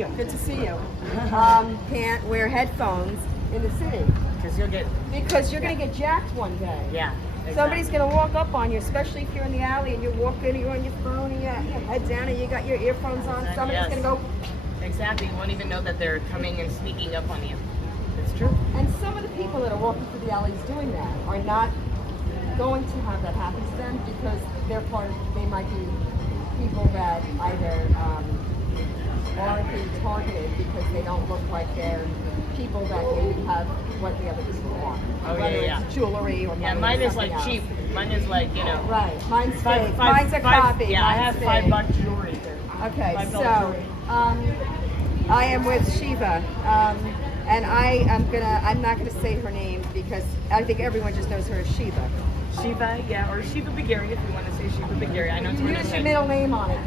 you. Good to see you. Can't wear headphones in the city. Because you're going to get jacked one day. Yeah. Exactly. Somebody's going to walk up on you, especially if you're in the alley and you're walking and you're on your phone and your head down and you got your earphones on. Somebody's going to go. Exactly. You won't even know that they're coming and sneaking up on you. It's true. And some of the people that are walking through the alleys doing that are not going to have that happen to them because they might be people that either aren't being targeted because they don't look like they're people that maybe have what the other people want. Whether it's jewelry or money. Mine is like else. cheap. Mine is like, Right. Mine's fake. Mine's a copy. Yeah, I have fake. $5 jewelry. Okay, so I am with Shiva. And I'm not gonna say her name because I think everyone just knows her as Shiva. Shiva, yeah, or Shiva Bagheri if you want to say Shiva Bagheri. I know it's You use your middle name on it.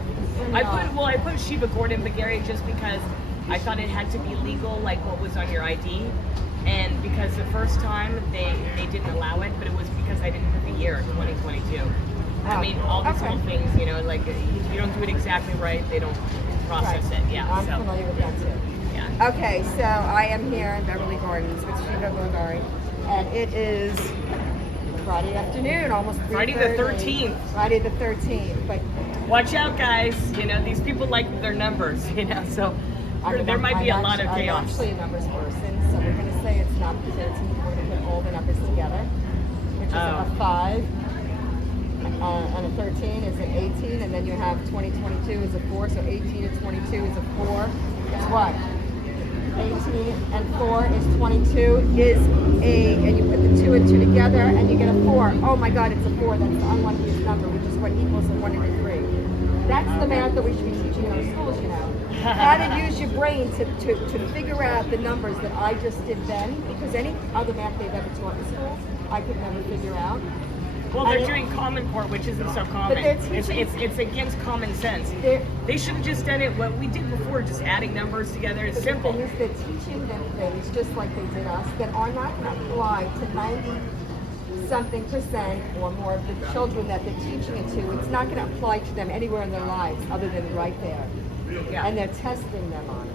I put Shiva Gordon Bagheri just because I thought it had to be legal, like what was on your ID, and because the first time they didn't allow it, but it was because I didn't put the year 2022. I mean, all these little things, like if you don't do it exactly right, they don't process it. Yeah, I'm familiar with that too. Yeah. Okay, so I am here in Beverly Gardens with Shiva Bagheri, and it is Friday afternoon, almost 3:30. Friday the 13th. Friday the 13th, but watch out, guys. These people like their numbers. So there might be a lot of chaos. I'm actually a numbers person, so we're going to say it's not the 13th. We're going to put all the numbers together, which is a 5, and a 13 is an 18, and then you have 2022 is a 4, so 18 and 22 is a 4. It's what? 18 and 4 is 22 and you put the 2 and 2 together and you get a 4. Oh my God, it's a 4. That's the unluckiest number, which is what equals a 1 and a 3. That's the math that we should be teaching in our schools, How to use your brain to figure out the numbers that I just did then, because any other math they've ever taught in school, I could never figure out. Well, they're doing Common Core, which isn't so common. It's against common sense. They should have just done it what we did before, just adding numbers together. It's simple. The thing is, they're teaching them things just like they did us that are not going to apply to 90-something% or more of the children that they're teaching it to. It's not going to apply to them anywhere in their lives other than right there. Yeah. And they're testing them on it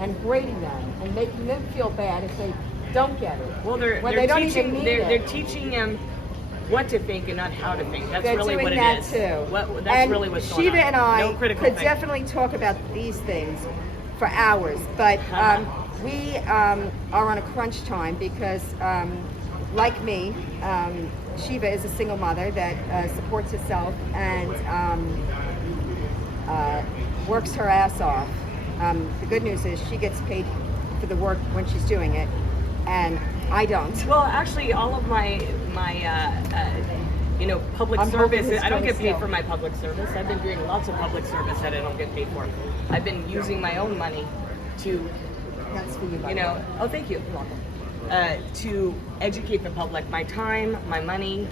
and grading them and making them feel bad if they don't get it. Well, they're teaching them what to think and not how to think. That's really what it is. That's really what's going on. Shiva and I could thing. definitely talk about these things for hours, but we are on a crunch time because, like me, Shiva is a single mother that supports herself and works her ass off. The good news is she gets paid for the work when she's doing it, and I don't. Well, actually, all of my public service, I don't get paid for my public service. I've been doing lots of public service that I don't get paid for. I've been using my own money to, That's for you, oh, thank you. You're welcome. To educate the public, my time, my money,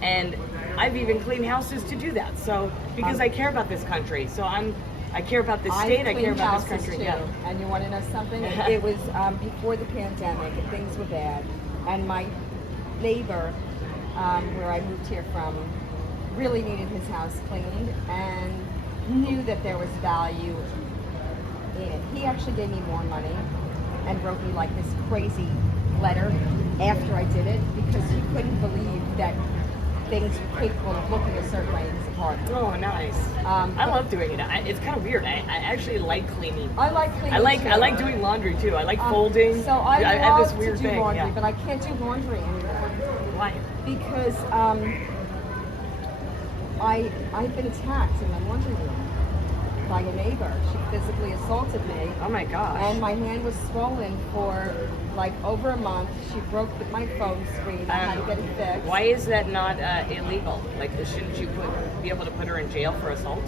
and I've even cleaned houses to do that. So, because I care about this country. So I care about this state, I care about this country. Too. Yeah. And you want to know something? It was before the pandemic and things were bad. And my neighbor, where I moved here from, really needed his house cleaned and knew that there was value in it. He actually gave me more money and wrote me like this crazy letter after I did it because he couldn't believe that things were capable of looking a certain way in his apartment. Oh, nice. I love doing it. It's kind of weird. I actually like cleaning. I like cleaning. I like doing laundry too. I like folding. So I have love this weird to do thing, laundry, but I can't do laundry anymore. Why? Because I've been attacked in my laundry room by a neighbor. She physically assaulted me. Oh my gosh. And my hand was swollen for like over a month. She broke my phone screen. I had to get it fixed. Why is that not illegal? Like, shouldn't you be able to put her in jail for assault?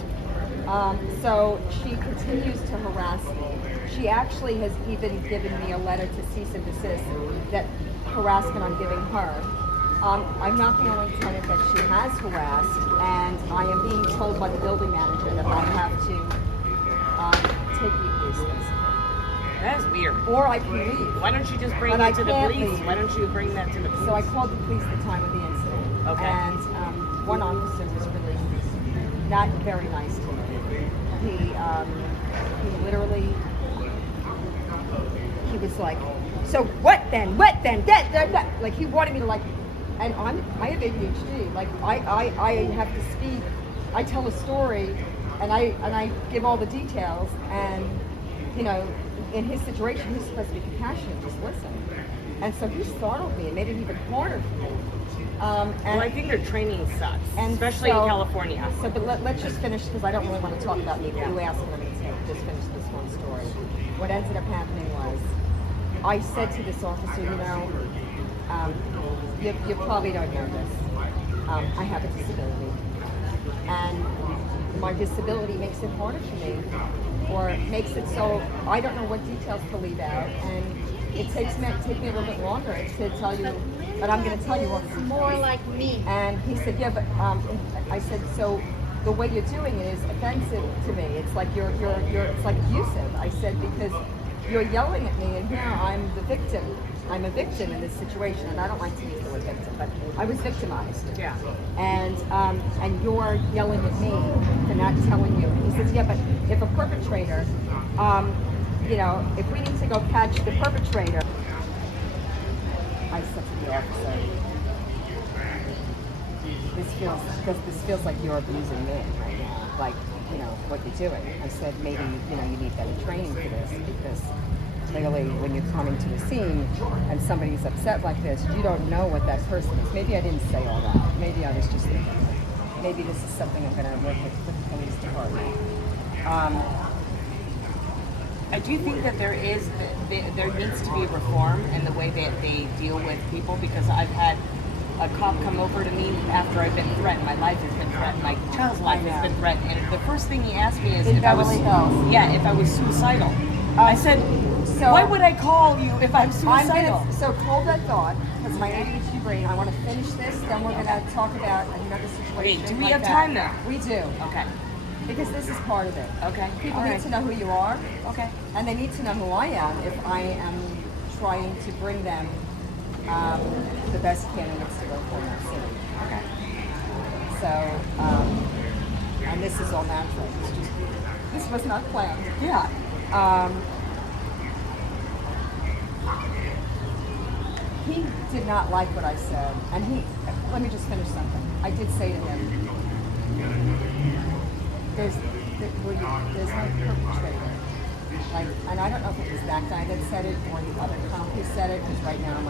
So she continues to harass me. She actually has even given me a letter to cease and desist that harassment I'm giving her. I'm not the only tenant that she has harassed, and I am being told by the building manager that I have to take the nuisance. That's weird. Or I can leave. Why don't you just bring it to the police? Leave. Why don't you bring that to the police? So I called the police at the time of the incident. Okay. And one officer was really not very nice to me. He literally was like, so what then? That. Like he wanted me to like, and I have ADHD. Like I have to speak. I tell a story, and I give all the details. And you know, in his situation, he's supposed to be compassionate, just listen. And so he startled me and made it even harder for me. Well, I think their training sucks, especially in California. So, but let's just finish, because I don't really want to talk about me. But you asked me to just finish this one story. What ended up happening was, I said to this officer, you know, you probably don't know this. I have a disability, and my disability makes it harder for me, or makes it so I don't know what details to leave out, and it takes me a little bit longer to tell you. But I'm going to tell you what. More like me. And he said, yeah, but I said, so the way you're doing it is offensive to me. It's like you're it's like abusive. I said, because you're yelling at me, and here I'm the victim. I'm a victim in this situation, and I don't like to use the word victim, but I was victimized. Yeah. And you're yelling at me for not telling you. He says, yeah, but if a perpetrator, you know, if we need to go catch the perpetrator. I said to the officer, this feels like you're abusing me right now, like, you know, what you're doing. I said, maybe, you know, you need better training for this, because clearly when you're coming to the scene and somebody's upset like this, you don't know what that person is. Maybe I didn't say all that. Maybe I was just thinking, maybe this is something I'm going to work with the police department. I do think that there needs to be reform in the way that they deal with people, because I've had a cop come over to me after I've been threatened. My life has been threatened. My child's life has been threatened. And the first thing he asked me is if I was suicidal. I said, so why would I call you if I'm suicidal? So hold that thought, because my ADHD brain, I want to finish this, then we're going to talk about another situation. Wait, do we have time now? We do. Okay. Because this is part of it. Okay. People need to know who you are. Okay. And they need to know who I am if I am trying to bring them the best candidates to go for that city. Okay. So, and this is all natural. This was not planned. Yeah. He did not like what I said, and let me just finish something. I did say to him, there's no perpetrator. Like, and I don't know if it was that guy that said it or the other cop who said it, because right now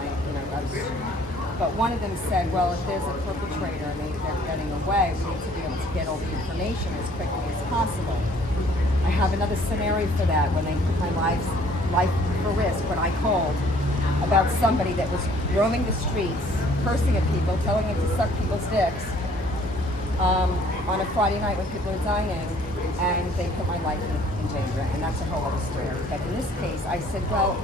but one of them said, well, if there's a perpetrator and they're getting away, we need to be able to get all the information as quickly as possible. I have another scenario for that, when they put my life for risk, when I called about somebody that was roaming the streets, cursing at people, telling them to suck people's dicks, on a Friday night when people are dying, and they put my life in danger, and that's a whole other story. But in this case, I said, well,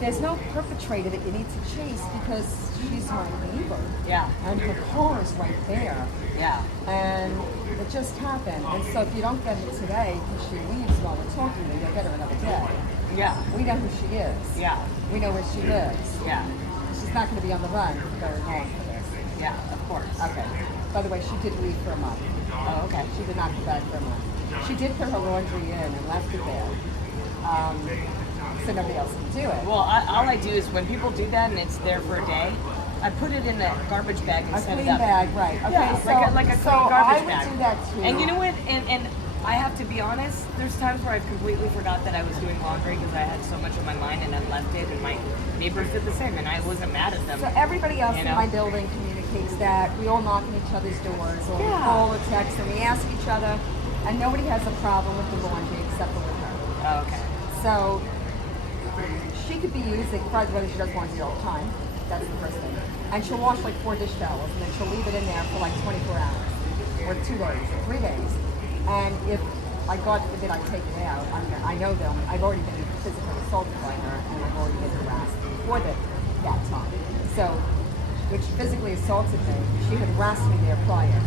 there's no perpetrator that you need to chase, because she's my neighbor. Yeah. And her car is right there. Yeah. And it just happened. And so if you don't get it today, because she leaves while we're talking, then you'll get her another day. Yeah. We know who she is. Yeah. We know where she lives. Yeah. She's not going to be on the run very long for this. Yeah, of course. Okay. By the way, she did leave for a month. Oh, okay. She did not come back for a month. She did put her laundry in and left it there. So nobody else can do it. Well, all I do is when people do that and it's there for a day, I put it in a garbage bag and set it up. A clean bag, right. Okay, Yeah, so, like a clean so garbage I bag. would do that too. And you know what? And I have to be honest, there's times where I've completely forgot that I was doing laundry because I had so much on my mind and I left it, and my neighbors did the same, and I wasn't mad at them. So everybody else You in know? my building communicates that. We all knock on each other's doors, or we Yeah. call or text, and we ask each other, and nobody has a problem with the laundry except for with her. Oh, okay. So she could be using, besides whether she does laundry all the time, that's the first thing. And she'll wash like 4 dish towels, and then she'll leave it in there for like 24 hours, or 2 days, or 3 days. And if I God forbid I take it out, I know them. I've already been physically assaulted by her, and I've already been harassed before that time. So, when she physically assaulted me, she had harassed me there prior.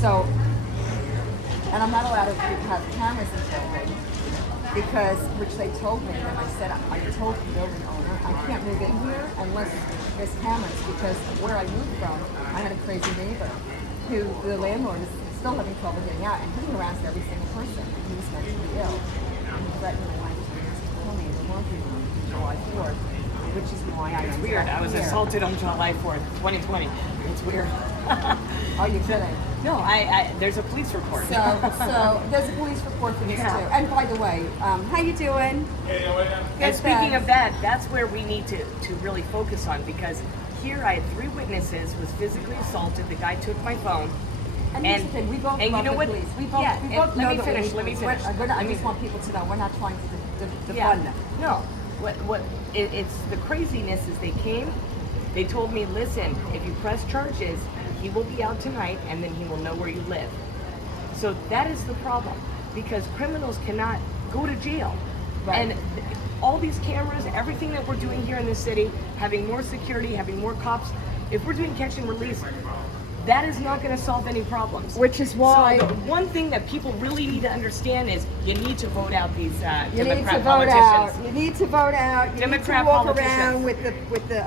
So, and I'm not allowed to have cameras in the building, because, which they told me, and I said, I told the building owner, I can't move in here unless there's cameras, because where I moved from, I had a crazy neighbor who the landlord is still having trouble getting out, and he harassed every single person. He was mentally ill. And he threatened my wife to kill me in the laundry room July July 4th, which is why I It's weird. I was assaulted on July 4th, 2020. It's weird. Are you kidding? No, there's a police report. So there's a police report for this too. And by the way, how you doing? And speaking of that, that's where we need to really focus on, because here I had 3 witnesses, was physically assaulted. The guy took my phone. And here's the thing, we both love the police. We both know let me the finish. police. I just want people to know we're not trying to defund them. No, it's the craziness is they came, they told me, listen, if you press charges, he will be out tonight and then he will know where you live. So that is the problem, because criminals cannot go to jail. Right. And all these cameras, everything that we're doing here in the city, having more security, having more cops, if we're doing catch and release, that is not going to solve any problems. Which is why So the one thing that people really need to understand is you need to vote out these you need to Democrat vote politicians. out. You need to vote out. You Democrat need to walk politicians. around with the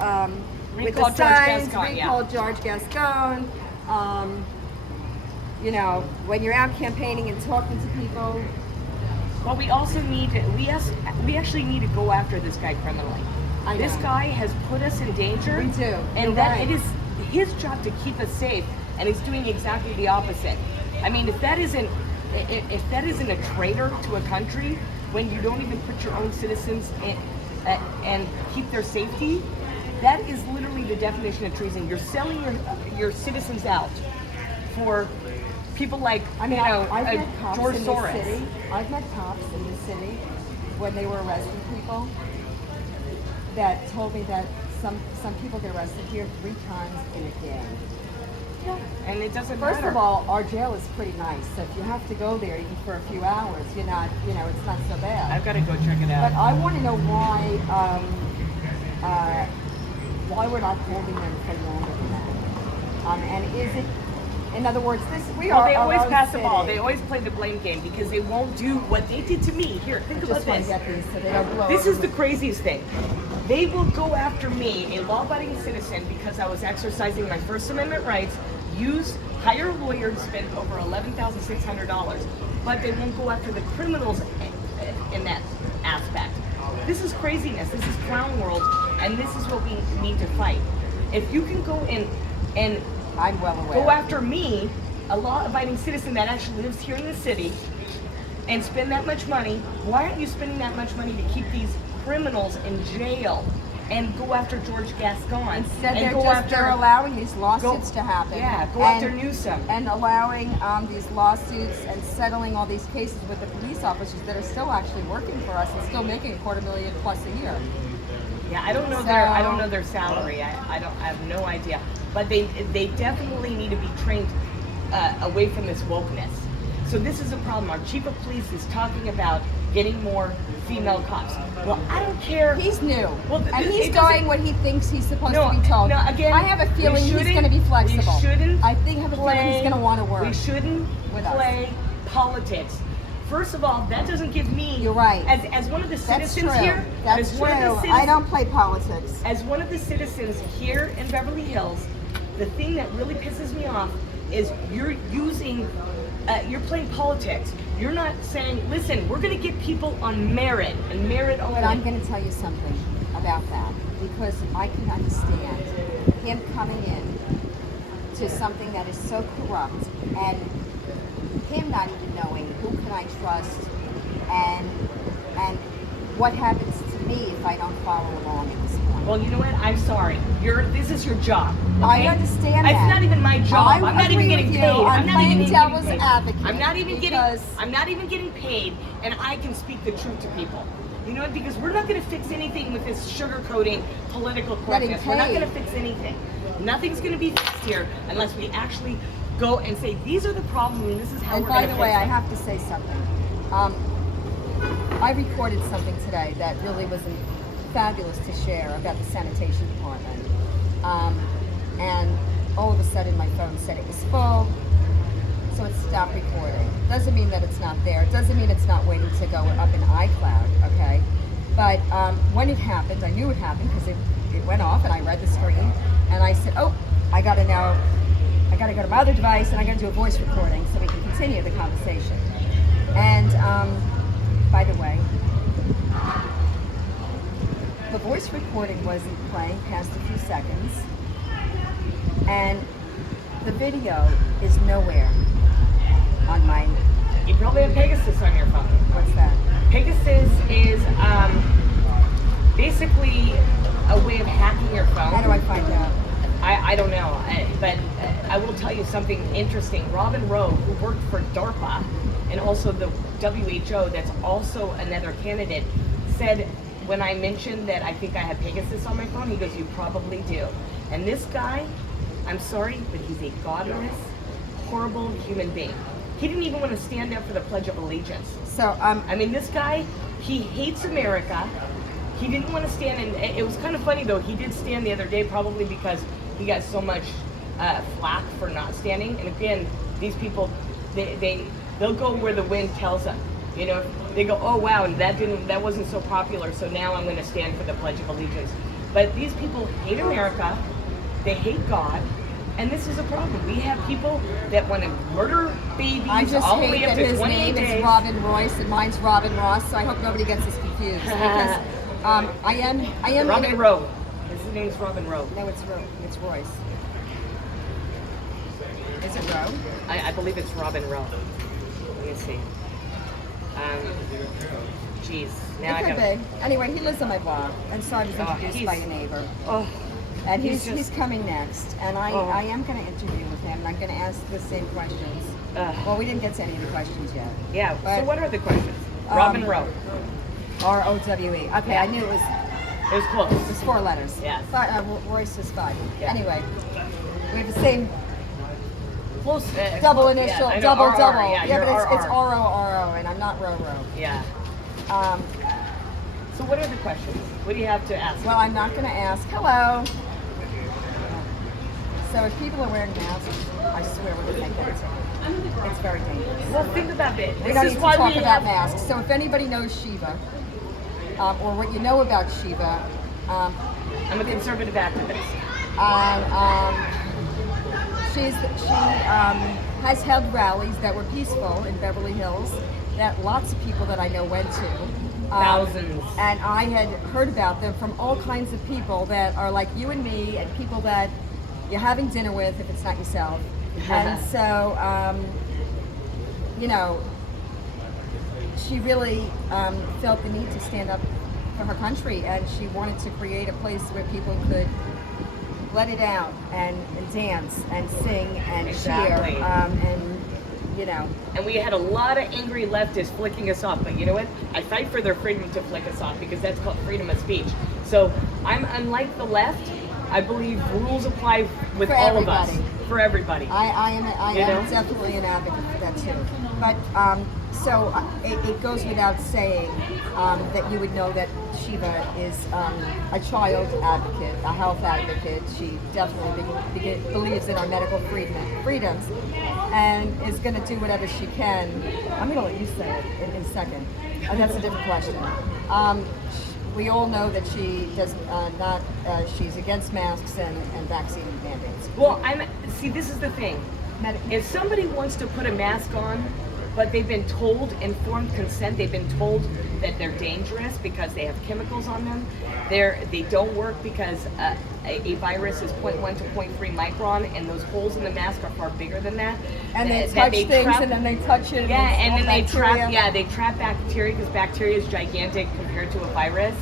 Recall George signs. Gascon, Recall George Gascon. You know, when you're out campaigning and talking to people. But we also need to, we actually need to go after this guy criminally. This guy has put us in danger. We do. And it is his job to keep us safe, and he's doing exactly the opposite. I mean, if that isn't a traitor to a country, when you don't even put your own citizens in, and keep their safety, that is literally the definition of treason. You're selling your citizens out for people like, I've met cops George in Soros. the city. I've met cops in the city when they were arresting people that told me that some people get arrested here 3 times in a day. Yeah. And it doesn't First matter. of all, our jail is pretty nice. So if you have to go there even for a few hours, you're not, it's not so bad. I've got to go check it out. But I want to know why we're not holding them for longer than that. And is it, in other words, They always pass the ball. They always play the blame game because they won't do what they did to me. Here, think about this. So they don't blow This over is the craziest thing. They will go after me, a law-abiding citizen, because I was exercising my First Amendment rights, hire a lawyer to spend over $11,600, but they won't go after the criminals in that aspect. This is craziness. This is clown world, and this is what we need to fight. If you can go in and I'm well aware. go after me, a law-abiding citizen that actually lives here in the city, and spend that much money, why aren't you spending that much money to keep these criminals in jail and go after George Gascon? Instead, and they're allowing these lawsuits to happen. Yeah, go after Newsom. And allowing these lawsuits and settling all these cases with the police officers that are still actually working for us and still making $250,000 plus a year. Yeah, I don't know their salary. I have no idea. But they definitely need to be trained away from this wokeness. So this is a problem. Our chief of police is talking about getting more female cops. Well, I don't care. He's new. Well, and he's going what he thinks he's supposed to be told. No, again, I have a feeling he's going to be flexible. We shouldn't I have a feeling he's going to want to work. We shouldn't play politics. First of all, that doesn't give me. You're right. As one of the citizens That's true. here. That's true. I don't play politics. As one of the citizens here in Beverly Hills, the thing that really pisses me off is you're playing politics. You're not saying, listen, we're going to get people on merit and merit only. But I'm going to tell you something about that, because I can understand him coming in to something that is so corrupt and him not even knowing who can I trust and what happens to me if I don't follow along at this point. Well, you know what? I'm sorry. This is your job. Okay? I understand that. It's not even my job. I'm not even getting paid. I'm not even playing devil's advocate. I'm not even getting paid, and I can speak the truth to people. You know what? Because we're not going to fix anything with this sugarcoating political correctness. We're not going to fix anything. Nothing's going to be fixed here unless we actually go and say, these are the problems and this is how we're going to fix them. And by the way, I have to say something. I recorded something today that really was fabulous to share about the sanitation department. And all of a sudden my phone said it was full, so it stopped recording. Doesn't mean that it's not there. It doesn't mean it's not waiting to go up in iCloud, okay? But when it happened, I knew it happened because it went off and I read the screen and I said, oh, I gotta go to my other device and I gotta do a voice recording so we can continue the conversation. And by the way, the this recording wasn't playing past a few seconds, and the video is nowhere on my. You probably have Pegasus on your phone. What's that? Pegasus is basically a way of hacking your phone. How do I find out? I don't know, but I will tell you something interesting. Robin Rowe, who worked for DARPA and also the WHO, that's also another candidate, said when I mentioned that I think I have Pegasus on my phone, he goes, "You probably do." And this guy, I'm sorry, but he's a godless, horrible human being. He didn't even want to stand up for the Pledge of Allegiance. So I mean, this guy, he hates America. He didn't want to stand, and it was kind of funny though. He did stand the other day, probably because he got so much flack for not standing. And again, these people, they'll go where the wind tells them. You know, they go, "Oh wow, and that wasn't so popular, so now I'm going to stand for the Pledge of Allegiance." But these people hate America. They hate God. And this is a problem. We have people that want to murder babies I just all the hate way up that to his 28 name days. is Robin Royce and mine's Robin Ross, so I hope nobody gets us confused. Because I am Robin Rowe. His name's Robin Rowe. No, it's Royce. Is it Rowe? I believe it's Robin Rowe. Let me see. Geez. Now It I could got. be. Anyway, he lives on my block, and so I was introduced by a neighbor. Oh, And he's he's just- coming next, and I am going to interview with him, and I'm going to ask the same questions. Well, we didn't get to any of the questions yet. yeah. But, So what are the questions? Robin Rowe. R-O-W-E. Okay, Yeah. I knew it was It was close. It's 4 letters. Yes. Royce is 5. Yeah. Anyway, we have the same Close. double initial, yeah, I know, double. RR, yeah, you're but it's RR. R-O-R-O, and I'm not Ro-Ro. Yeah. Um, So what are the questions? What do you have to ask? well, I'm not going to ask. Hello. So if people are wearing masks, I swear we're going to take that too. It's very dangerous. Well, think about it. We This don't is need to why talk we about have. masks. So if anybody knows Shiva, or what you know about Shiva, I'm a conservative activist. she has held rallies that were peaceful in Beverly Hills that lots of people that I know went to. Thousands. And I had heard about them from all kinds of people that are like you and me, and people that you're having dinner with if it's not yourself. And so, you know, she really felt the need to stand up for her country, and she wanted to create a place where people could let it out and dance and sing and Exactly. cheer, and you know. And we had a lot of angry leftists flicking us off, but you know what? I fight for their freedom to flick us off because that's called freedom of speech. So I'm unlike the left. I believe rules apply with For all everybody. of us. For everybody. I You know? am definitely an advocate for that too. But so it goes without saying that you would know that Shiva is a child advocate, a health advocate. She definitely believes in our medical freedoms and is going to do whatever she can. I'm going to let you say it in a second. That's a different question. We all know that she does not. She's against masks and vaccine mandates. Well, see, this is the thing. If somebody wants to put a mask on, but they've been told informed consent, they've been told that they're dangerous because they have chemicals on them. They don't work because a virus is 0.1 to 0.3 micron, and those holes in the mask are far bigger than that. And they That touch they things, trap- and then they touch it. Yeah, and all then they bacteria. trap bacteria because bacteria is gigantic compared to a virus.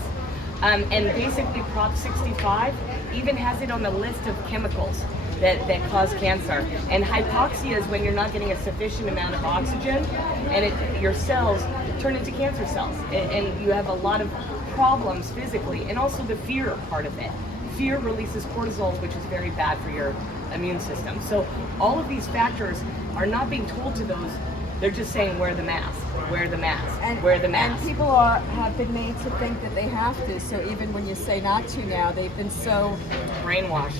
And basically Prop 65 even has it on the list of chemicals that cause cancer. And hypoxia is when you're not getting a sufficient amount of oxygen, and your cells turn into cancer cells. And you have a lot of problems physically, and also the fear part of it. Fear releases cortisol, which is very bad for your immune system. So all of these factors are not being told to those. They're just saying wear the mask, wear the mask, wear the mask. And people have been made to think that they have to. So even when you say not to now, they've been so brainwashed.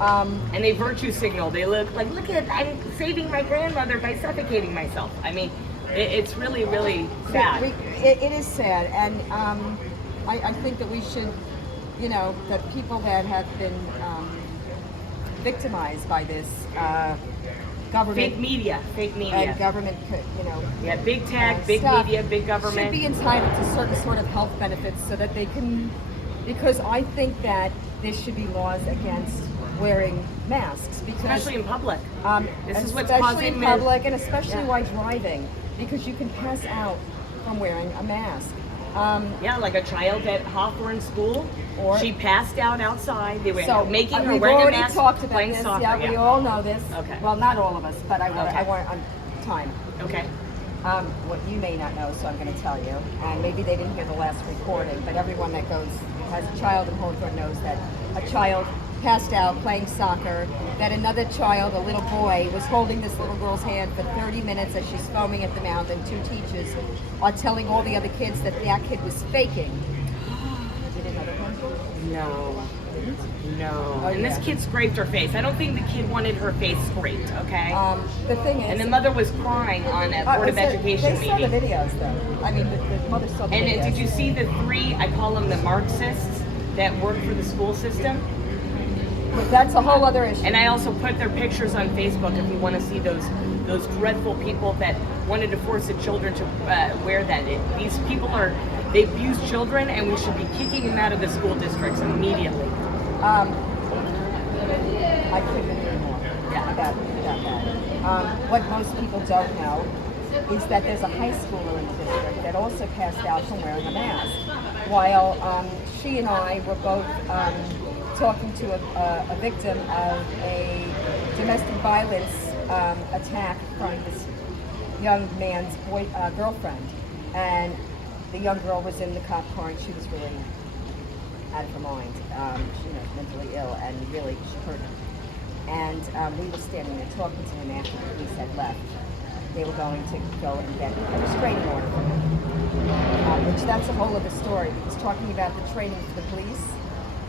And they virtue signal. They look at, I'm saving my grandmother by suffocating myself. I mean, it's really, really sad. It is sad, and I think that we should, you know, that people that have been victimized by this government, Fake media. and government, you know, Yeah, big tech, big stuff media, big government. should be entitled to certain sort of health benefits so that they can because I think that there should be laws against wearing masks, because Especially in public. This is what's especially causing in me- public, and especially Yeah. while driving, because you can pass out from wearing a mask. Yeah, like a child at Hawthorne School. Or- She passed out outside. They were So making her we've wear a already mask talked about playing this. soccer. Yeah, we all know this. Okay. Well, not all of us, but I want Okay. time. Okay. What you may not know, so I'm going to tell you, and maybe they didn't hear the last recording, but everyone that has a child in Hawthorne knows that a child passed out playing soccer, that another child, a little boy, was holding this little girl's hand for 30 minutes as she's foaming at the mouth, and two teachers are telling all the other kids that kid was faking. You didn't know that one? No. No. Oh, And yeah. this kid scraped her face. I don't think the kid wanted her face scraped, okay? The thing is... and the mother was crying on a Board of Education they saw the meeting. videos, though. I mean, the mother saw the And videos. did you see the three, I call them the Marxists, that work for the school system? But that's a whole other issue. And I also put their pictures on Facebook if you want to see those dreadful people that wanted to force the children to wear that. These people they abuse children, and we should be kicking them out of the school districts immediately. I couldn't agree more about that. What most people don't know is that there's a high schooler in the district that also passed out from wearing a mask. While she and I were both talking to a victim of a domestic violence attack from this young man's girlfriend, and the young girl was in the cop car, and she was really out of her mind. She was mentally ill, and really she hurt him. And we were standing there talking to him after the police had left. They were going to go and get a restraining order for him, which that's a whole other story. He's talking about the training for the police.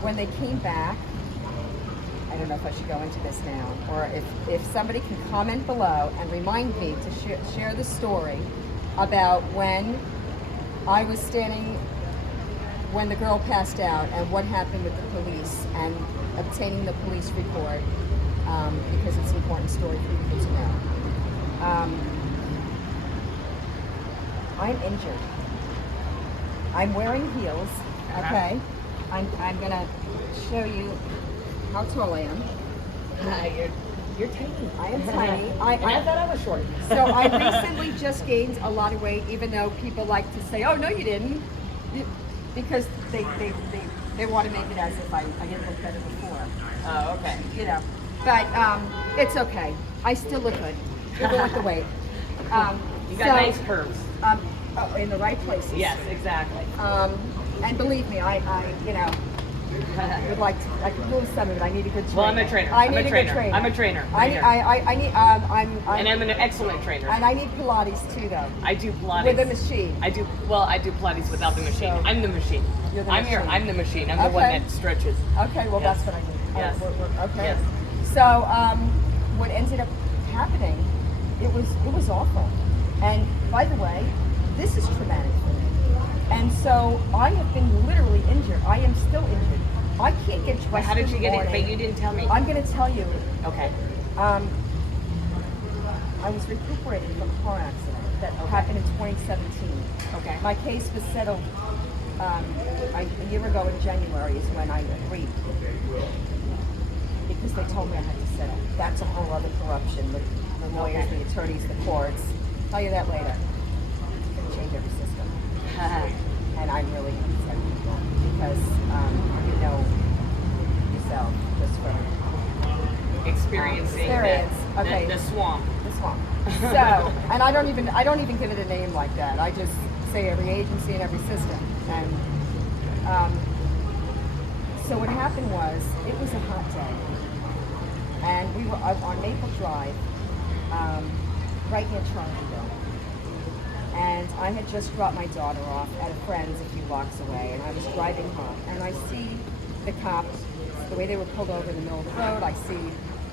When they came back, I don't know if I should go into this now, or if somebody can comment below and remind me to share the story about when I was standing when the girl passed out and what happened with the police and obtaining the police report, because it's an important story for people to know. I'm injured. I'm wearing heels, okay? I'm gonna show you how tall I am. You're tiny. I am tiny. I thought I was short. So I recently just gained a lot of weight, even though people like to say, "Oh no, you didn't," because they want to make it as if I didn't look better before. Oh, okay. You know, but it's okay. I still look good, even with the weight. You got nice curves. In the right places. Yes, exactly. And believe me, I would like to. I can lose some of it. I need a good trainer. Well, I'm a trainer. I I'm need a a trainer. good trainer. I'm a trainer. I need. And I'm an excellent trainer. And I need Pilates too, though. I do Pilates With a machine. I do Pilates without the machine. So- I'm the machine. You're the I'm machine. I'm the machine. I'm the one Okay. that stretches. Okay, well Yes. that's what I need. Yes. Okay. Yes. So what ended up happening, it was awful. And by the way, this is traumatic for me. And so I have been literally injured. I am still injured. I can't get dressed. But how did in you the get it? morning. But you didn't tell me. I'm going to tell you. Okay. I was recuperating from a car accident that happened in 2017. Okay. My case was settled a year ago in January is when I agreed, because they told me I had to settle. That's a whole other corruption with the lawyers, the attorneys, the courts. Tell you that later. It's going to change every system. And I'm really upset because you know yourself just from Experiencing experience. Okay. the swamp. the swamp. So, and I don't even give it a name like that. I just say every agency and every system. And so what happened was, it was a hot day, and we were on Maple Drive, right near Charleville. And I had just dropped my daughter off at a friend's a few blocks away, and I was driving home, and I see the cops, the way they were pulled over in the middle of the road. I see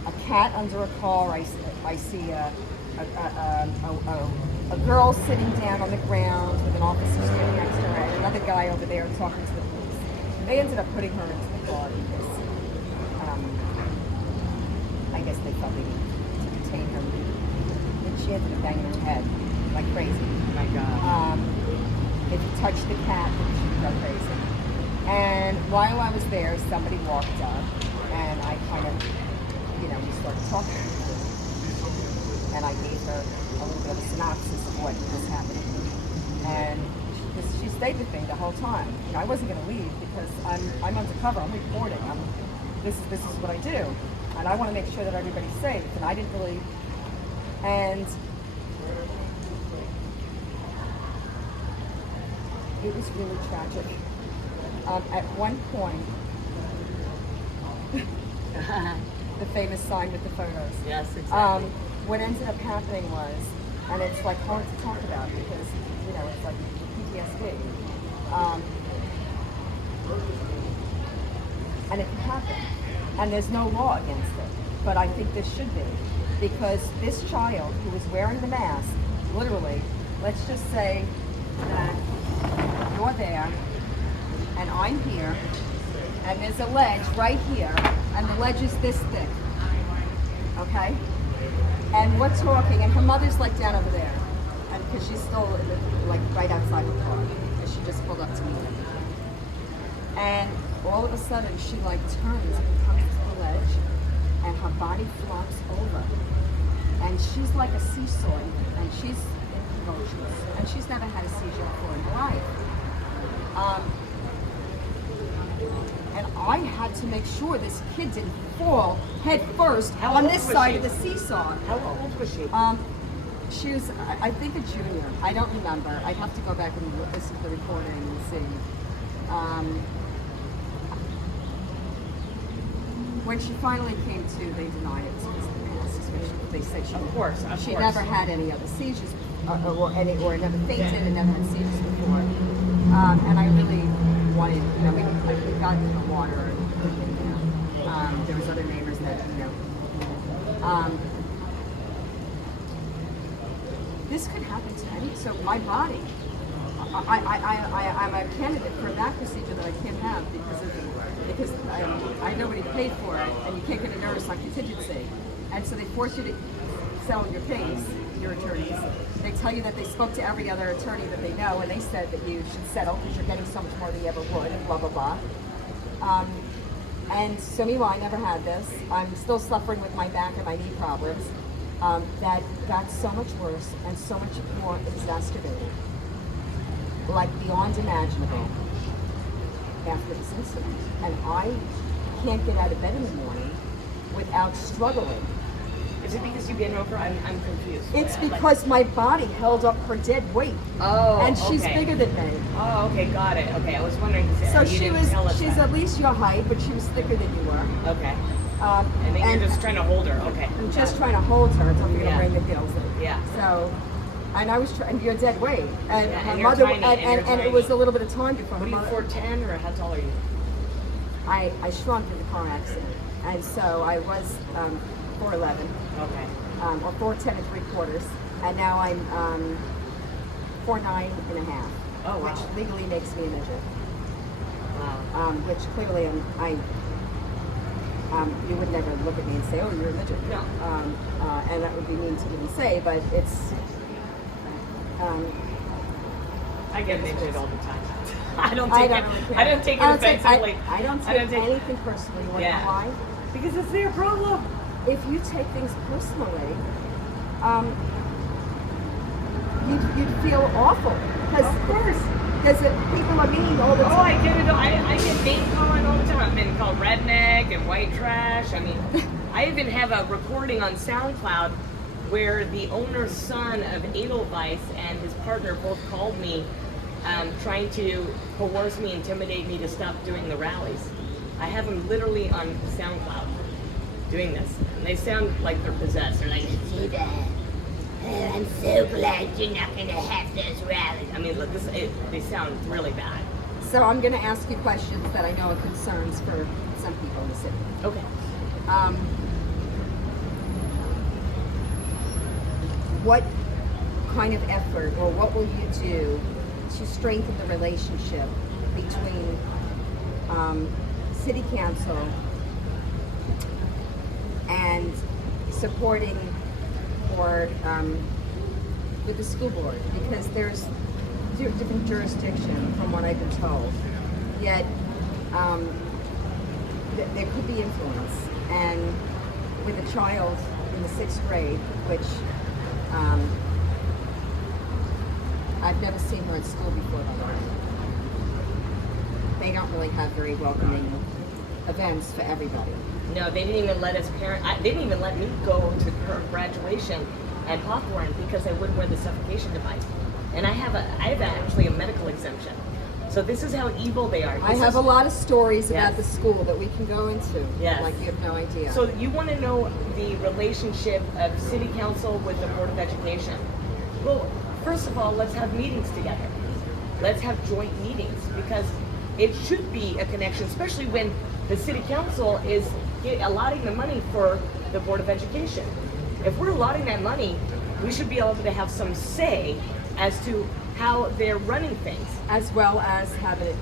a cat under a car. I see a girl sitting down on the ground with an officer standing next to her, and another guy over there talking to the police. They ended up putting her into the car because I guess they felt they needed to detain her. And she ended up banging her head like crazy. Oh my God. If you touch the cat, then she would go crazy. And while I was there, somebody walked up, and I kind of, we started talking. And I gave her a little bit of a synopsis of what was happening. And she stayed with me the whole time. I wasn't going to leave because I'm undercover. I'm reporting. This is what I do, and I want to make sure that everybody's safe. And I didn't really. And it was really tragic. At one point, the famous sign with the photos. Yes, exactly. What ended up happening was, and it's like hard to talk about because it's like PTSD, and it can happen, and there's no law against it. But I think this should be, because this child who was wearing the mask, literally, let's just say that you're there, and I'm here, and there's a ledge right here, and the ledge is this thick, okay? And we're talking, and her mother's like down over there, and because she's still like right outside the car, and she just pulled up to me. And all of a sudden, she like turns and comes to the ledge, and her body flops over, and she's like a seesaw, and she's in convulsions, and she's never had a seizure before in her life. And I had to make sure this kid didn't fall head first on this side of the seesaw. How old was she? She was, I think, a junior. I don't remember. I'd have to go back and listen to the recording and see. When she finally came to, they denied it because of the masks. They said she never had any other seizures, or never fainted and never had seizures before. And I really wanted, we got the water and there was other neighbors that, this could happen to any. So my body, I'm a candidate for that procedure that I can't have because I nobody paid for it, and you can't get a nurse on contingency, and so they force you to settle your case. Your attorneys, they tell you that they spoke to every other attorney that they know, and they said that you should settle because you're getting so much more than you ever would, and blah blah blah. And so meanwhile, I never had this. I'm still suffering with my back and my knee problems. That got so much worse and so much more exacerbated, like beyond imaginable, after this incident. And I can't get out of bed in the morning without struggling. Is it because you bent over? I'm confused. It's because my body held up her dead weight. Oh, and she's okay. bigger than me. Oh, okay, got it. Okay, I was wondering. So she's at least your height, but she was thicker than you were. Okay. And then you're just trying to hold her. Okay. I'm just trying to hold her until we're gonna bring the gills in. Yeah. So, and I was trying. You're dead weight, and and my you're mother, tiny, and it was a little bit of time before. What are you, 4'10", or how tall are you? I shrunk in the car accident, and so I was 4'11". Okay. Or 4'10" and 3/4, and now I'm 4'9" and a half. Oh, wow. Which legally makes me a midget. Wow. Which clearly you would never look at me and say, "Oh, you're a midget." No. And that would be mean to even say, but it's. I get midget all the time. I don't I take don't it. really care. I don't take it offensively. I don't take anything personally. You want to know why? Because it's their problem. If you take things personally, you'd feel awful. Of course. Because people are mean all the time. Oh, I get it. I get name calling all the time. I've been called redneck and white trash. I mean, I even have a recording on SoundCloud where the owner's son of Edelweiss and his partner both called me, trying to coerce me, intimidate me to stop doing the rallies. I have them literally on SoundCloud doing this, and they sound like they're possessed. They're like, Shiva, I'm so glad you're not going to have those rallies. I mean, look, they sound really bad. So I'm going to ask you questions that I know are concerns for some people in the city. Okay. What kind of effort, or what will you do to strengthen the relationship between City Council and supporting or with the school board? Because there's different jurisdiction from what I've been told. Yet there could be influence. And with a child in the 6th grade, which I've never seen her at school before, by the way. They don't really have very welcoming events for everybody. No, they didn't even let us they didn't even let me go to her graduation at Hawthorne because I wouldn't wear the suffocation device. And I have actually a medical exemption. So this is how evil they are. I have a lot of stories about Yes. the school that we can go into. Yes. Like you have no idea. So you want to know the relationship of City Council with the Board of Education? Well, first of all, let's have meetings together. Let's have joint meetings because it should be a connection, especially when the City Council is allotting the money for the Board of Education. If we're allotting that money, we should be able to have some say as to how they're running things. As well as have it,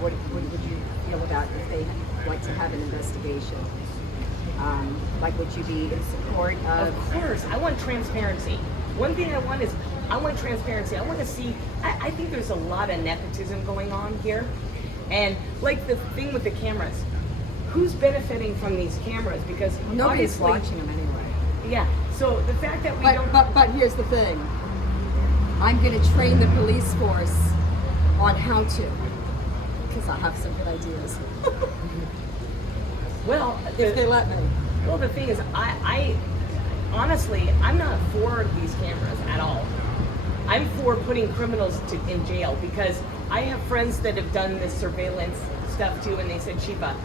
what would you feel about if they like to have an investigation? Like, would you be in support of? Of course, I want transparency. One thing I want is, I want transparency. I want to see, I think there's a lot of nepotism going on here. And like the thing with the cameras, who's benefiting from these cameras? Because Nobody's obviously- watching them anyway. Yeah, so the fact that we don't... But here's the thing. I'm going to train the police force on how to, because I have some good ideas. Well, If they let me. well, the thing is, I honestly, I'm not for these cameras at all. I'm for putting criminals in jail because I have friends that have done this surveillance stuff too, and they said, Shiva,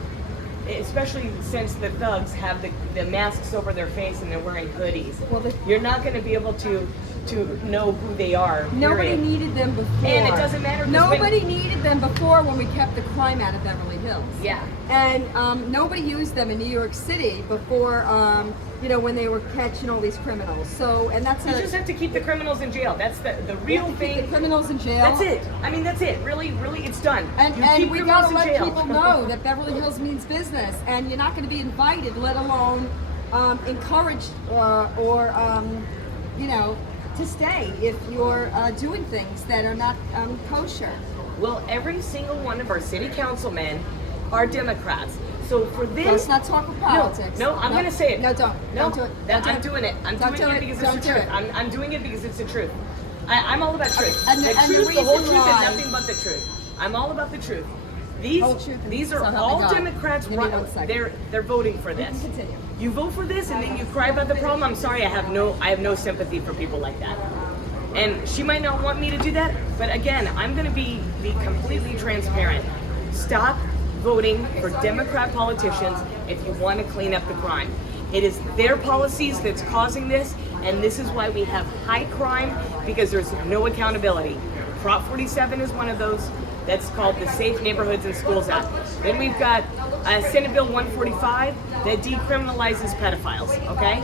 especially since the thugs have the masks over their face and they're wearing hoodies, Well, you're not going to be able to know who they are. Nobody period. needed them before. And it doesn't matter 'cause Nobody needed them before when we kept the crime out of Beverly Hills. Yeah. And nobody used them in New York City before, when they were catching all these criminals. So, and that's You just have to keep the criminals in jail. That's the real thing. The criminals in jail. That's it. I mean, that's it. Really, it's done. And, You and keep we criminals gotta in let jail. people know that Beverly Hills means business, and you're not going to be invited, let alone encouraged to stay if you're doing things that are not kosher. Well, every single one of our city councilmen are Democrats. So for them, Let's not talk about politics. No, I'm going to say it. No, don't. No, Don't do it. that- Don't I'm do it. doing it. I'm Don't doing do it it. because Don't it's the do truth. it. I'm doing it because it's the truth. I'm all about truth. And the the whole reason truth, why- and nothing but the truth. I'm all about the truth. Whole truth and These so are help me all God. Democrats. Give me 1 second. They're voting for You this. can continue. You vote for this and then you cry about the problem. I'm sorry, I have no sympathy for people like that. And she might not want me to do that, but again, I'm going to be completely transparent. Stop voting for Democrat politicians if you want to clean up the crime. It is their policies that's causing this, and this is why we have high crime, because there's no accountability. Prop 47 is one of those. That's called the Safe Neighborhoods and Schools Act. Then we've got Senate Bill 145 that decriminalizes pedophiles, okay?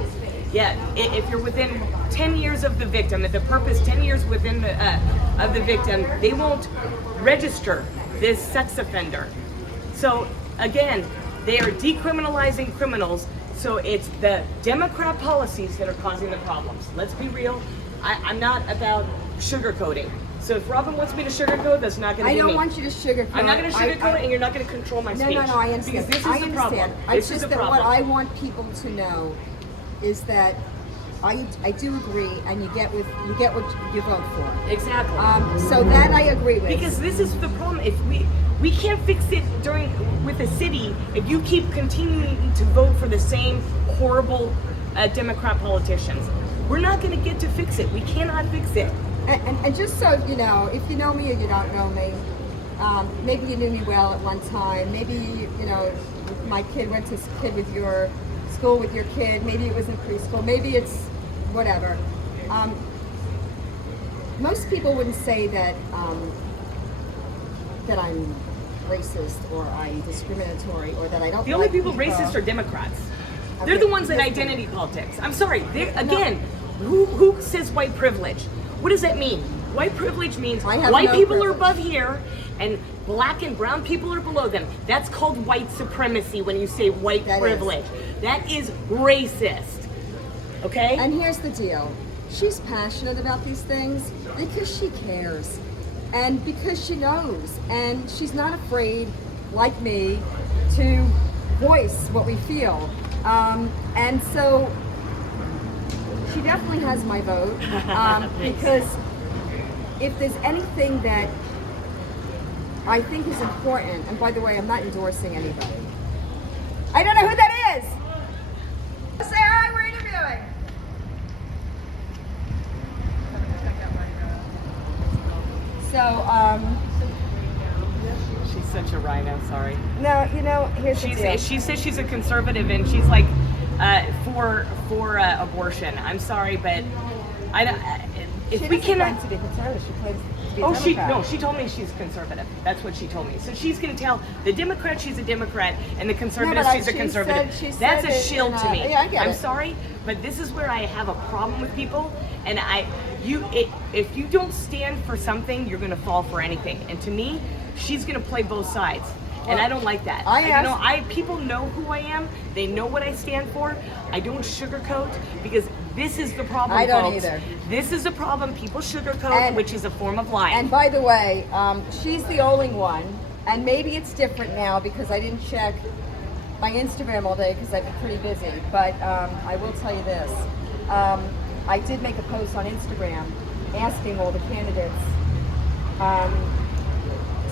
Yeah, if you're within 10 years of the victim, if the purpose 10 years within of the victim, they won't register this sex offender. So again, they are decriminalizing criminals, so it's the Democrat policies that are causing the problems. Let's be real, I'm not about sugarcoating. So if Robyn wants me to sugarcoat, that's not going to be me. I don't want you to sugarcoat. I'm not going to sugarcoat it, and you're not going to control my speech. No, I understand. Because this is I the understand. problem. It's This is just the that problem. what I want people to know is that I do agree, and you get what you vote for. Exactly. So that I agree with. Because this is the problem. If we can't fix it with the city if you keep continuing to vote for the same horrible Democrat politicians. We're not going to get to fix it. We cannot fix it. And just so you know, if you know me or you don't know me, maybe you knew me well at one time. Maybe my kid went to school with your kid. Maybe it was in preschool. Maybe it's whatever. Most people wouldn't say that that I'm racist or I'm discriminatory or that I don't. The only like people racist are Democrats. They're the ones that identity politics. I'm sorry. Again, who says white privilege? What does that mean? White privilege means white people are above here and black and brown people are below them. That's called white supremacy when you say white privilege. That is racist. Okay? And here's the deal. She's passionate about these things because she cares and because she knows, and she's not afraid like me to voice what we feel. And so she definitely has my vote because if there's anything that I think is important, and by the way, I'm not endorsing anybody. I don't know who that is. Say hi, we're interviewing. So, She's such a rhino, sorry. no, you know, here's the deal. She says she's a conservative and she's like for abortion. I'm sorry, but I don't. If She we doesn't cannot. claim to be conservative. She claims to be a Oh, Democrat. she told me she's conservative. That's what she told me. So she's going to tell the Democrat she's a Democrat and the conservative she's a conservative. She That's said a it shield in to me. Yeah, I get I'm it. sorry, but this is where I have a problem with people. And if you don't stand for something, you're going to fall for anything. And to me, she's going to play both sides. And I don't like that. People know who I am. They know what I stand for. I don't sugarcoat because this is the problem, I don't folks. either. This is a problem. People sugarcoat, which is a form of lying. And by the way, she's the only one, and maybe it's different now because I didn't check my Instagram all day because I've been pretty busy. But I will tell you this. I did make a post on Instagram asking all the candidates.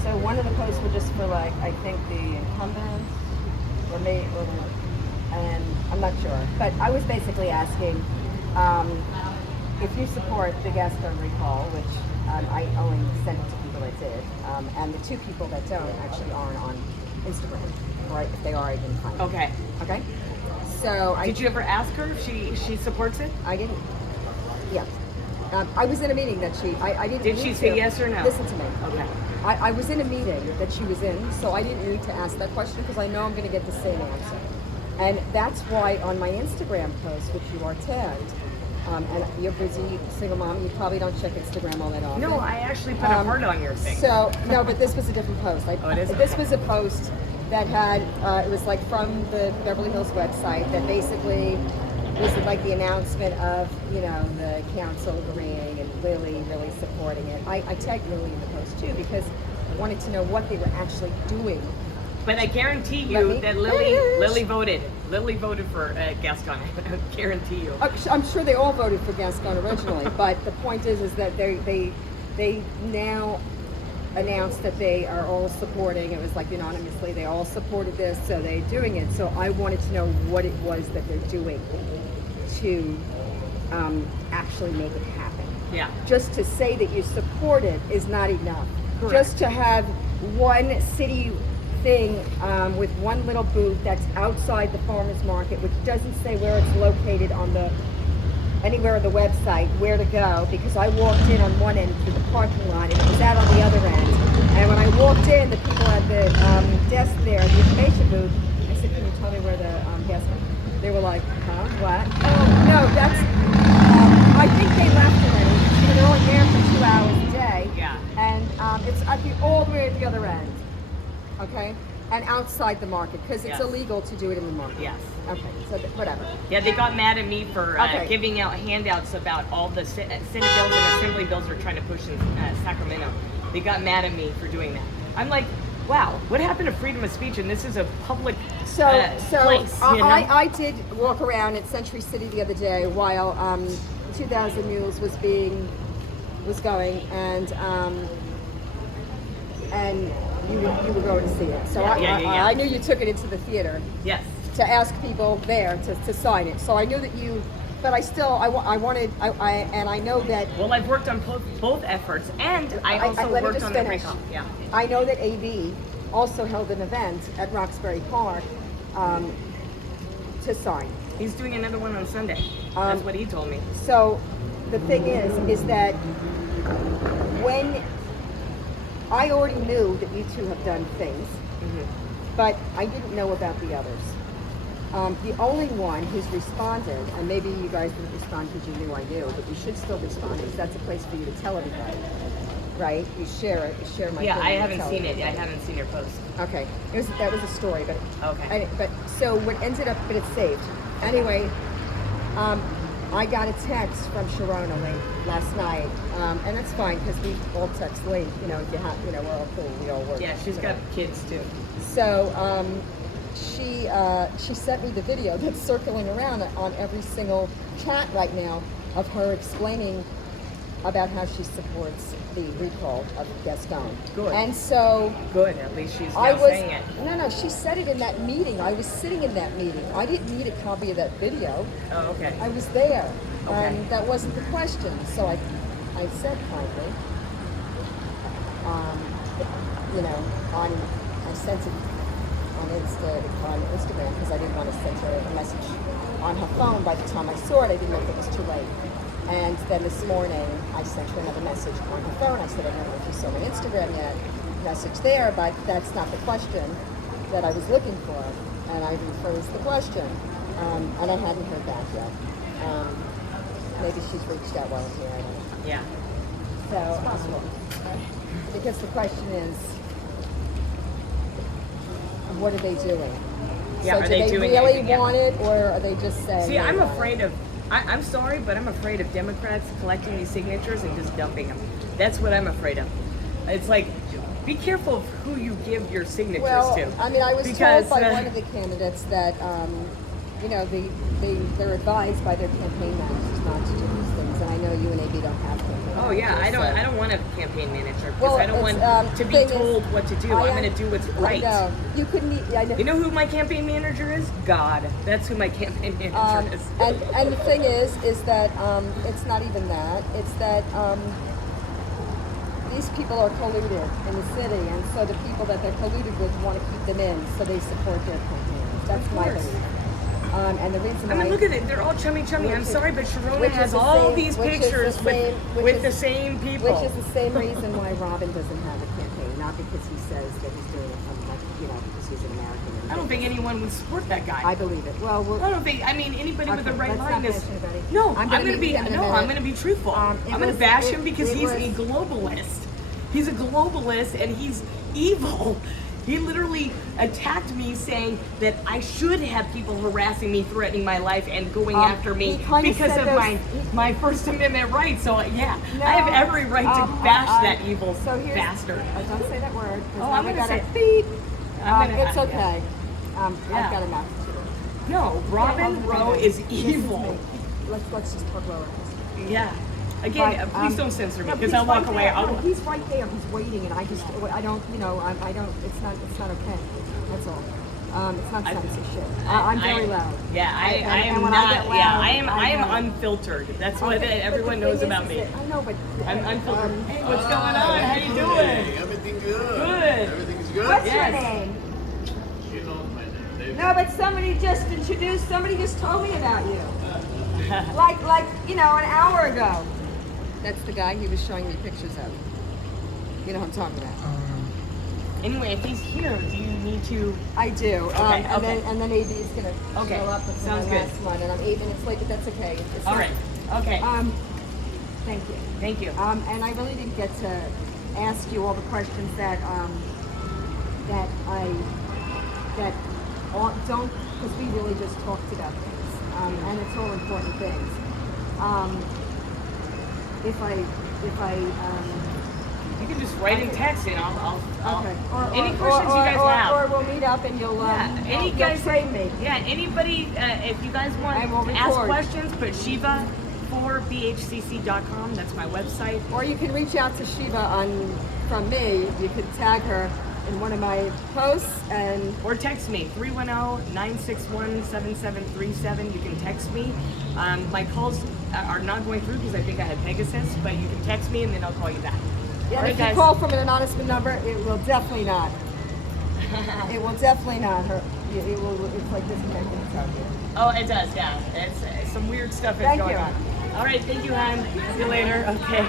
So one of the posts were just for like, I think the incumbents, and I'm not sure. But I was basically asking if you support the Gaston recall, which I only sent it to people that did, and the two people that don't actually aren't on Instagram, right? If they are, I didn't find them. Okay. Okay. So Did you ever ask her if she supports it? I didn't. Yeah. I was in a meeting that I didn't. Did need she say to. yes or no? Listen to me. Okay. I was in a meeting that she was in, so I didn't need to ask that question because I know I'm going to get the same answer. And that's why on my Instagram post, which you are tagged, and you're busy single mom, you probably don't check Instagram all that often. No, I actually put a heart on your thing. So, no, but this was a different post. It is? This was a post that had, it was like from the Beverly Hills website that basically was like the announcement of, you know, the council agreeing and Lily really supporting it. I tagged Lily in the post too because I wanted to know what they were actually doing. But I guarantee you that Lily voted. Lily voted for Gaston. I guarantee you. I'm sure they all voted for Gaston originally, but the point is that they now announced that they are all supporting. It was like unanimously they all supported this, so they're doing it. So I wanted to know what it was that they're doing to actually make it happen. Yeah. Just to say that you support it is not enough. Correct. Just to have one city thing with one little booth that's outside the farmers market, which doesn't say where it's located on the anywhere on the website, where to go, because I walked in on one end through the parking lot and it was out on the other end. And when I walked in, the people at the desk there, the information booth, I said, "Can you tell me where the gas is?" They were like, "Huh? What?" Oh, no, that's, I think they left already. They're only there for 2 hours a day. Yeah. And it's all the way at the other end. Okay? And outside the market, because it's Yes. illegal to do it in the market. Yes. Okay, so whatever. Yeah, they got mad at me for Okay. giving out handouts about all the Senate bills and Assembly bills they're trying to push in Sacramento. They got mad at me for doing that. I'm like, wow, what happened to freedom of speech? And this is a public So place. You know? I did walk around at Century City the other day while 2000 Mules was going, and you were going to see it. So Yeah. I knew you took it into the theater Yes. to ask people there to sign it. So I knew that you, but I still I know that. Well, I've worked on both efforts, and I also let me worked just on finish. the recall. Yeah. I know that AB also held an event at Roxbury Park to sign. He's doing another one on Sunday. That's what he told me. So the thing is that when I already knew that you two have done things, but I didn't know about the others. The only one who's responded, and maybe you guys didn't respond because you knew I knew, but you should still respond because that's a place for you to tell everybody, right? You share it. You share my. Yeah, thing I and haven't tell seen it. everybody. I haven't seen your post. Okay, that was a story, but Okay. but so what ended up, but it's saved anyway. I got a text from Sharona last night, and that's fine because we all text late. You know, if you have, you know, we're all cool. We all work. Yeah, she's got kids too. So she sent me the video that's circling around on every single chat right now of her explaining about how she supports the recall of Gaston. Good. And so Good. At least she's now saying it. No, she said it in that meeting. I was sitting in that meeting. I didn't need a copy of that video. Oh, okay. I was there, Okay. and that wasn't the question. So I said kindly, you know, I sent it on Instagram because I didn't want to send her a message on her phone. By the time I saw it, I didn't know if it was too late. And then this morning, I sent her another message on her phone. I said, I don't know if you saw my Instagram yet, message there, but that's not the question that I was looking for. And I rephrased the question, and I hadn't heard back yet. Maybe she's reached out while I'm here. I don't know. Yeah. So, because the question is, what are they doing? Yeah, so are do they they doing really anything? Yeah. want it, or are they just saying? See, I'm they want afraid it? of. I'm sorry, but I'm afraid of Democrats collecting these signatures and just dumping them. That's what I'm afraid of. It's like, be careful of who you give your signatures Well, to. I mean, I was Because, told by one of the candidates that, you know, they're advised by their campaign managers not to do these things, and I know you and AB don't have campaign Oh yeah, managers, I so- don't want a campaign manager because Well, I don't it's, want to be thing is, told what to do. I'm going to do what's right. I know. You couldn't. I know. You know who my campaign manager is? God. That's who my campaign manager is. And the thing is that it's not even that. It's that these people are colluded in the city, and so the people that they're colluded with want to keep them in, so they support their campaigns. That's my course. belief. And the reason I mean, why. look at it. They're all chummy. I'm Which is- sorry, but Sharona which is has the all same- these which is the pictures same- which with is- the same people. Which is the same reason why Robyn doesn't have a campaign, not because he says that he's doing it from, like, you know, because he's an American. I don't think anyone would support that guy. I believe it. Well, I don't think. I mean, anybody with the Okay, right let's not mind is. bash anybody. No, I'm I'm gonna going to meet be. him in a No, minute. I'm going to be truthful. It I'm going to was- bash it- him because it he's was- a globalist. He's a globalist and he's evil. He literally attacked me, saying that I should have people harassing me, threatening my life, and going after me he kinda because said of those- my First Amendment rights. So yeah, No, I have every right to bash that evil so here's, bastard. Don't say that word. 'Cause Oh, now I'm we going to gotta- say beep. I'm gonna- It's okay. Yeah. I've got a mouth to do. No, Robyn Rowe is evil. Let's just talk lower. Yeah. Again, But, please don't censor me no, because he's I'll walk right away. there. I'll, No, he's right there. He's waiting, and I don't. You know, I don't. It's not okay. That's all. It's not censorship. I'm very loud. Yeah, I And am when I not. get loud, Yeah, I am know. unfiltered. That's what Okay, but everyone the knows thing about is me. that- I know, but I'm unfiltered. Hey, what's going on? How you doing? Hey, everything good. Good. Everything's good. What's Yes. your name? You know my name. David. No, but somebody just told me about you. like, you know, an hour ago. That's the guy he was showing me pictures of. You know who I'm talking about. Anyway, if he's here, do you need to? I do. Okay, okay. And then AB is gonna Okay, show up with sounds my good. last one, and I'm 8 minutes late, but that's okay. It's All not- right. Okay. Thank you. Thank you. And I really didn't get to ask you all the questions that don't, because we really just talked about things, and it's all important things. If I You can just write in text and I'll okay. any questions you guys have. Or we'll meet up and you'll any you'll guys train me. Yeah, anybody if you guys want I will to ask record. questions, put Shiva for bhcc.com. That's my website. Or you can reach out to Shiva from me. You could tag her in one of my posts, and Or text me, 310-961-7737. You can text me. My calls are not going through because I think I had Pegasus, but you can text me and then I'll call you back. yeah, All right, if you guys. call from an anonymous number, it will definitely not. It will definitely not hurt. It will. It's like disconnecting itself here. Oh, it does, yeah. It's some weird stuff is Thank going you. on. All right, thank you, hon. See you later. Okay.